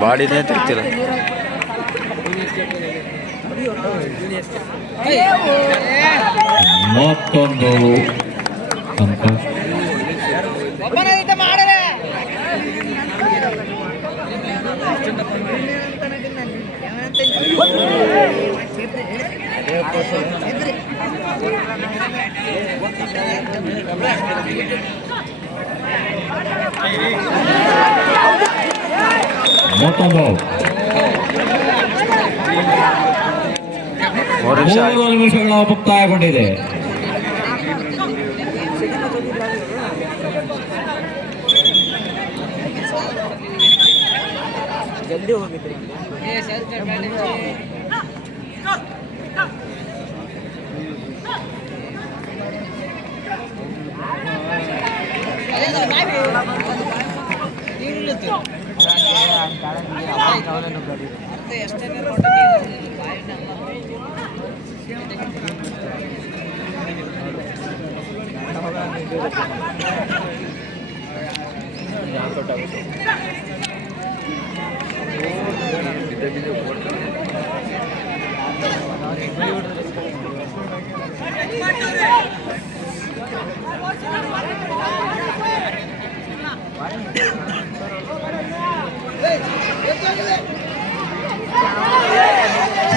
ಬಾಡಿನೇ ತೆಗ್ತಿಲ್ಲ ಮತ್ತೊಂದು ಅಂಕ ಮತ್ತೊಂದು out. ಮೂರು ನಿಮಿಷ ಮೂರು ನಿಮಿಷಗಳ ಮುಕ್ತಾಯಗೊಂಡಿದೆ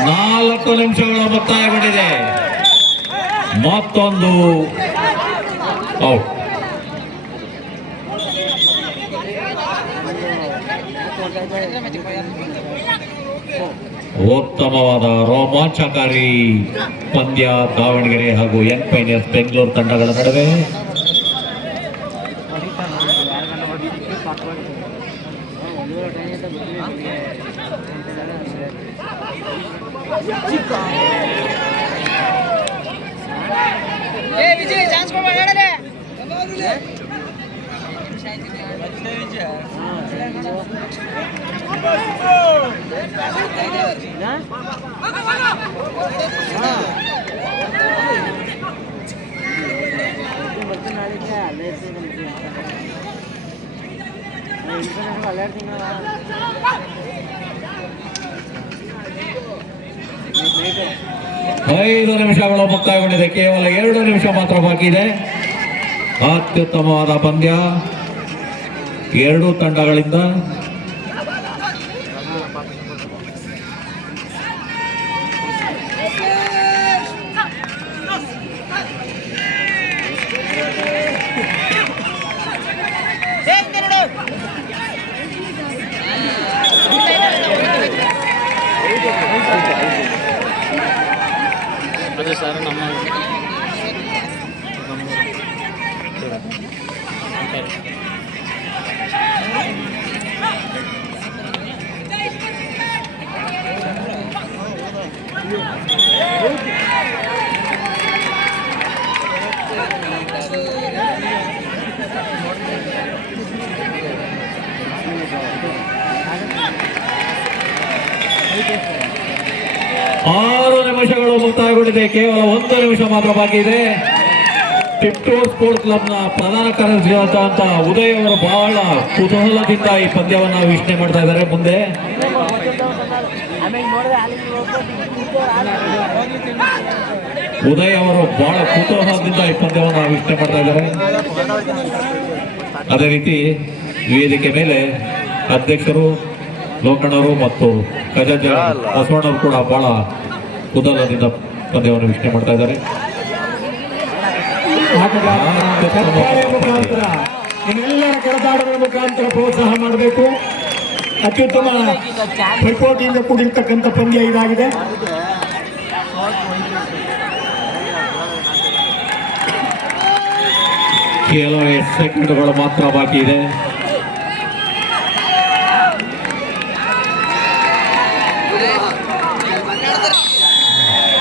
ನಾಲ್ಕು ನಿಮಿಷಗಳು ಮುಕ್ತಾಯಗೊಂಡಿದೆ ಮತ್ತೊಂದು. ಔಟ್. ಉತ್ತಮವಾದ ರೋಮಾಂಚಕಾರಿ ಪಂದ್ಯ ದಾವಣಗೆರೆ ಹಾಗೂ ಎನ್ ಪೈನಿಯರ್ಸ್ ಬೆಂಗಳೂರು ತಂಡಗಳ ನಡುವೆ. ಏ ವಿಜಯ್. ಐದು ನಿಮಿಷಗಳು ಮುಕ್ತಾಯಗೊಂಡಿದೆ. ಕೇವಲ ಎರಡು ನಿಮಿಷ ಮಾತ್ರ ಬಾಕಿ ಇದೆ. ಅತ್ಯುತ್ತಮವಾದ ಪಂದ್ಯ. ಎರಡೂ ತಂಡಗಳಿಂದ ಅದು ಸರ್ ನಮ್ಮ ಆರು ನಿಮಿಷಗಳು ಮುಕ್ತಾಯಗೊಂಡಿದೆ ಕೇವಲ ಒಂದು ನಿಮಿಷ ಮಾತ್ರ ಬಾಕಿ ಇದೆ. ಟಿಪ್ಟೋ ಸ್ಪೋರ್ಟ್ಸ್ ಕ್ಲಬ್ನ ಪ್ರಧಾನ ಕಾರ್ಯದರ್ಶಿಯಾದಂತ ಉದಯ್ ಅವರು ಬಹಳ ಕುತೂಹಲದಿಂದ ಈ ಪಂದ್ಯವನ್ನು ವೀಕ್ಷಣೆ ಮಾಡ್ತಾ ಇದ್ದಾರೆ. ಮುಂದೆ ಉದಯ್ ಅವರು ಬಹಳ ಕುತೂಹಲದಿಂದ ಈ ಪಂದ್ಯವನ್ನು ವೀಕ್ಷಣೆ ಮಾಡ್ತಾ ಇದ್ದಾರೆ. ಅದೇ ರೀತಿ ವೇದಿಕೆ ಮೇಲೆ ಅಧ್ಯಕ್ಷರು ಲೋಕಣ್ಣವರು ಮತ್ತು ಗಜಾಜ ಬಸವಣ್ಣರು ಕೂಡ ಬಹಳ ಕುತೂಹಲದಿಂದ ಪಂದ್ಯವನ್ನು ವೀಕ್ಷಣೆ ಮಾಡ್ತಾ ಇದ್ದಾರೆ. ನಿಮ್ಮೆಲ್ಲರ ಮುಖಾಂತರ ಪ್ರೋತ್ಸಾಹ ಮಾಡಬೇಕು. ಅತ್ಯುತ್ತಮ ಪೈಪೋಟಿಯಿಂದ ಕೂಡಿರ್ತಕ್ಕಂಥ ಪಂದ್ಯ ಇದಾಗಿದೆ. ಕೆಲವೇ ಸೆಕೆಂಡ್ಗಳು ಮಾತ್ರ ಬಾಕಿ ಇದೆ.